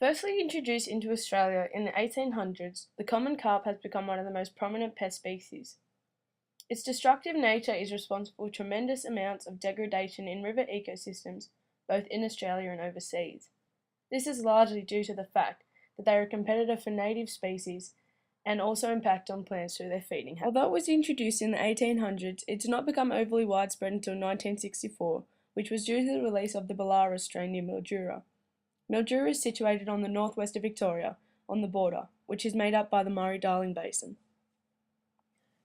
Firstly introduced into Australia in the 1800s, the common carp has become one of the most prominent pest species. Its destructive nature is responsible for tremendous amounts of degradation in river ecosystems, both in Australia and overseas. This is largely due to the fact that they are a competitor for native species and also impact on plants through their feeding habits. Although it was introduced in the 1800s, it did not become overly widespread until 1964, which was due to the release of the Belarus strain near Mildura. Mildura is situated on the northwest of Victoria, on the border, which is made up by the Murray-Darling Basin.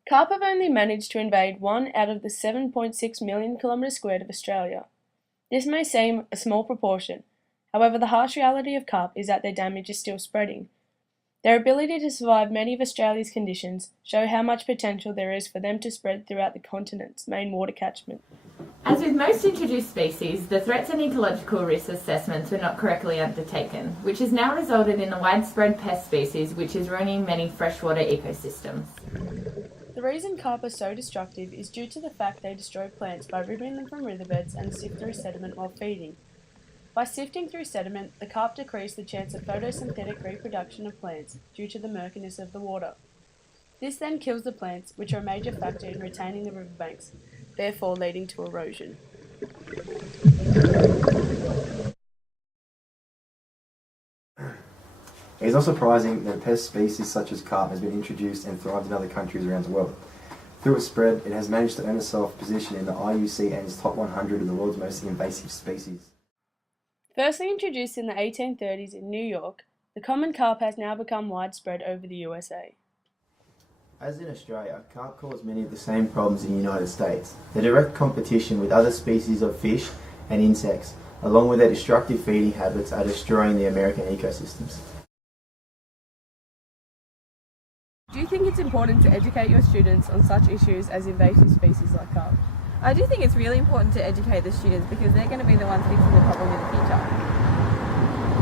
Carp have only managed to invade 1 out of the 7.6 million kilometres squared of Australia. This may seem a small proportion, however the harsh reality of carp is that their damage is still spreading. Their ability to survive many of Australia's conditions show how much potential there is for them to spread throughout the continent's main water catchment. As with most introduced species, the threats and ecological risk assessments were not correctly undertaken, which has now resulted in a widespread pest species which is ruining many freshwater ecosystems. The reason carp are so destructive is due to the fact they destroy plants by ripping them from riverbeds and sift through sediment while feeding. By sifting through sediment, the carp decrease the chance of photosynthetic reproduction of plants due to the murkiness of the water. This then kills the plants, which are a major factor in retaining the riverbanks, therefore leading to erosion. It is not surprising that a pest species such as carp has been introduced and thrived in other countries around the world. Through its spread, it has managed to earn itself a position in the IUCN's top 100 of the world's most invasive species. Firstly introduced in the 1830s in New York, the common carp has now become widespread over the USA. As in Australia, carp cause many of the same problems in the United States. The direct competition with other species of fish and insects, along with their destructive feeding habits, are destroying the American ecosystems. Do you think it's important to educate your students on such issues as invasive species like carp? I do think it's really important to educate the students because they're going to be the ones fixing the problem in the future.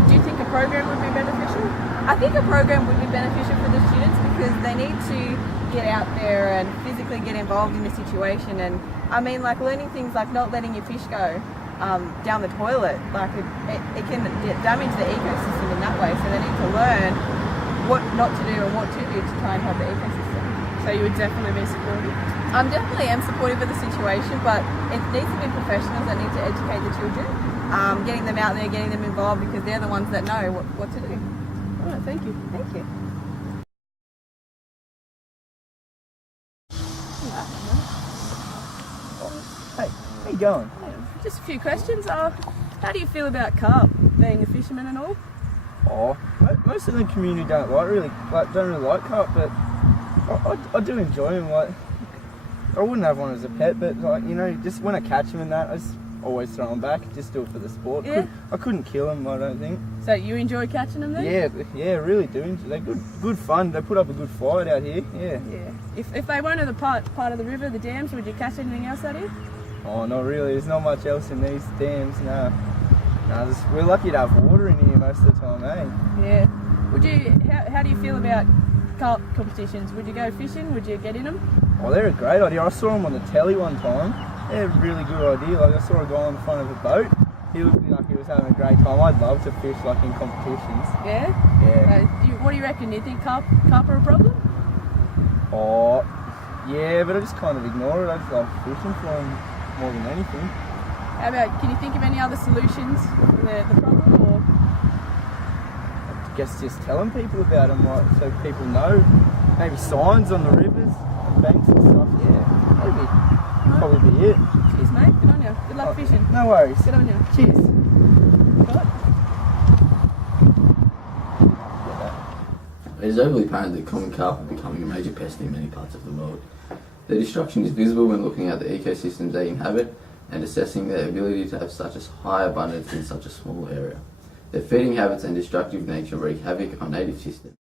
Do you think a program would be beneficial? I think a program would be beneficial for the students because they need to get out there and physically get involved in the situation. And I mean, like learning things like not letting your fish go down the toilet, like it can damage the ecosystem in that way. So they need to learn what not to do and what to do to try and help the ecosystem. So you would definitely be supportive? I definitely am supportive of the situation, but it needs to be professionals that need to educate the children, getting them out there, getting them involved because they're the ones that know what to do. All right, thank you. Thank you. Hey, how you going? Just a few questions. How do you feel about carp, being a fisherman and all? Oh, most of the community don't really like carp, but I do enjoy them. Like, I wouldn't have one as a pet, but like just when I catch them and that, I just always throw them back. Just do it for the sport. Yeah. I couldn't kill them, I don't think. So you enjoy catching them then? Yeah, really do. They're good fun. They put up a good fight out here. Yeah. Yeah. If they weren't in the part of the river, the dams, would you catch anything else out here? Oh, not really. There's not much else in these dams. No. We're lucky to have water in here most of the time, eh? Yeah. Would you? How do you feel about carp competitions? Would you go fishing? Would you get in them? Oh, they're a great idea. I saw them on the telly one time. They're a really good idea. Like, I saw a guy in front of a boat. He looked like he was having a great time. I'd love to fish like in competitions. Yeah? Yeah. What do you reckon? Do you think carp are a problem? Oh, yeah, but I just kind of ignore it. I just love fishing for them more than anything. How about, can you think of any other solutions for the problem? Or? I guess just telling people about them, like, so people know. Maybe signs on the rivers, banks and stuff. Yeah, that'd probably be it. Cheers, mate. Good on you. Good luck fishing. No worries. Good on you. Cheers. It is overly apparent that common carp are becoming a major pest in many parts of the world. Their destruction is visible when looking at the ecosystems they inhabit and assessing their ability to have such a high abundance in such a small area. Their feeding habits and destructive nature wreak havoc on native systems.